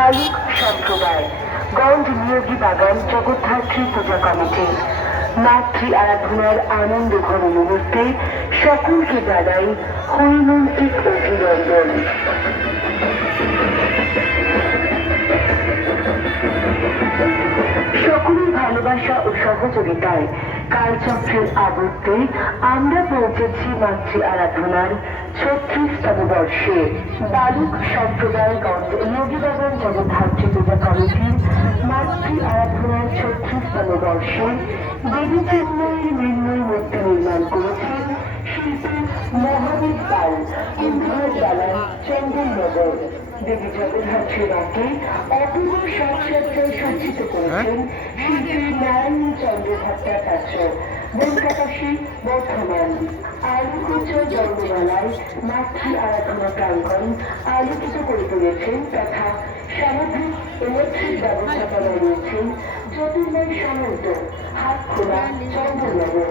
বালুক সম্প্রদায়, গঞ্জ নিয়োগী বাগান, জগদ্ধাত্রী পূজা কমিটি, মাতৃ আরাধনার আনন্দ ঘন মুহূর্তে সকলকে জানাই হৈমন্তিক অভিনন্দন। সকলের ভালোবাসা ও সহযোগিতায় কালচক্রের আবর্তে আমরা পৌঁছেছি মাতৃ আরাধনার ছত্রিশতম বর্ষে। বালুক সম্প্রদায় গঞ্জ কমিটির মাতৃ আরাধনার ছত্রিশতম বর্ষে দেবী চিন্ময়ের মৃন্ময় মূর্তি করেছেন শিল্পী মহাবীর সজ্জিত করেছেন শিল্পী নারায়ণ চন্দ্র ভট্টাচার্য বনকাকাশী বর্ধমান। আলোকিত জন্মমালায় মাতৃ আরাধনা প্রাঙ্গণ আলোকিত করে তুলেছেন তথা সামগ্রিক ইলেকট্রিক ব্যবস্থাপনা রয়েছেন জ্যোতির্ময় সামন্ত হাত খোলা চন্দ্রনগর